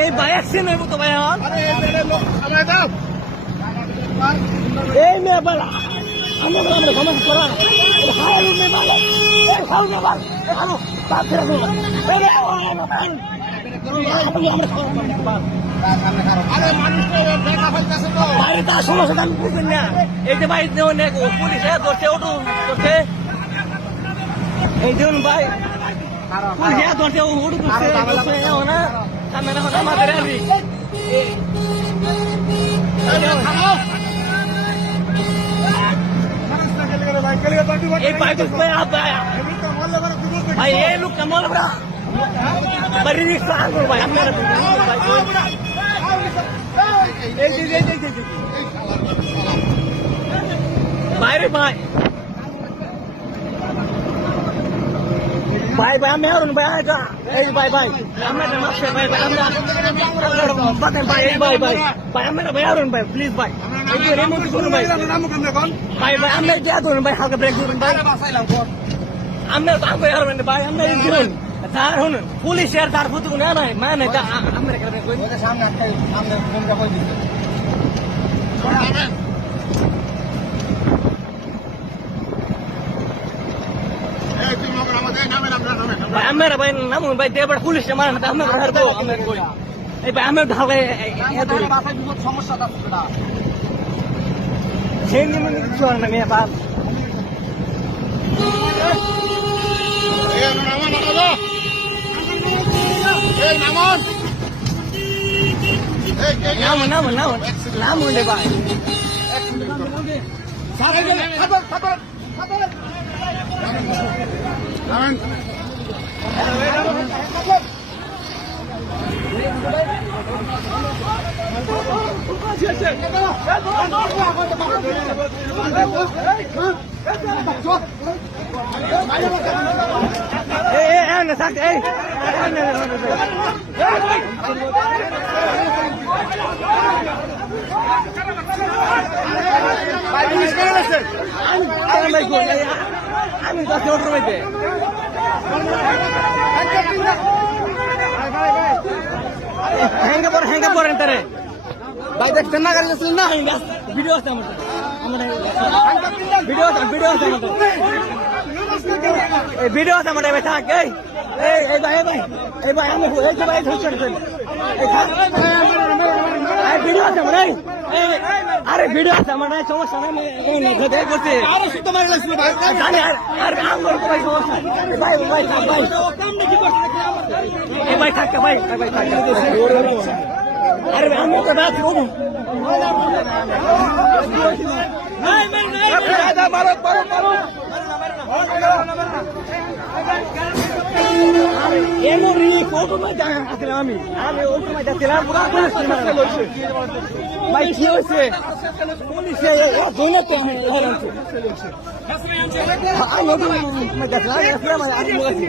এই ভাই অ্যাক্সিডেন্ট হইব তো ভাই আমার এই মেয়ে বলা আমরা সমস্যা করা হাউল মে বলা হাউল মে বলা হাউল বাপ রে আরে মানুষ দেখা ফেলতেছে তো আরে তা সমস্যা আমি বুঝুন না এই যে ভাই পুলিশ ধরছে ওটু ধরছে এই দেখুন ভাই পুলিশ ধরছে ওটু ধরছে না ক্যামেরা হঠাৎ মাথায় আসবি এই ভাই তো ভাই এই লোক কেমন बड़ी रिक्शा भाई भाई रे भाई भाई भाई मैं और भाई आएगा ए भाई भाई हमें माफ कर भाई भाई हमरा बातें भाई भाई भाई भाई मेरा भाई और भाई प्लीज भाई एक रिमोट करो भाई भाई भाई हमें क्या दो भाई हल्का ब्रेक दो भाई हमें तो यार भाई हमें दियो স্যার শুনুন পুলিশের তার ফুটু না নাই মানে আমরা এখানে কই সামনে একটাই সামনে ফোনটা কই দিছে এই তুই মগর আমাদের নামে ভাই আমরা ভাই নামুন ভাই দেবড় পুলিশে মারে না আমরা ধরবো আমরা কই এই ভাই আমরা ঢালে এত বাসায় বিপদ সমস্যা আছে না সেই নিয়ে কিছু না মেয়ে বাপ namun deh pak. Ano sakit hangga por entere ভাই দেখছেন না গাড়ি যাচ্ছেন না ভিডিও আছে আমাদের ভিডিও আছে এই ভিডিও আছে আমাদের ভাই থাক এই ভাই আমি এই যে ভাই ধরছেন এই ভিডিও আছে আমাদের আরে ভিডিও আছে আমাদের সমস্যা নাই আমি দেখে করছি আরে সুতো মারি লাগছিল ভাই জানি আর আমগো তো ভাই সমস্যা ভাই থাক ভাই কামনে কি করতে এই ভাই থাক ভাই থাক अरे हम तो बात करो ये मोरी फोटो में जा আসলে আমি ওখানে মধ্যে ছিলাম পুরো পুলিশ লইছে ভাই কি হইছে পুলিশে জেনে তো হেরান আমি ওখানে মধ্যে ছিলাম আমি বলছি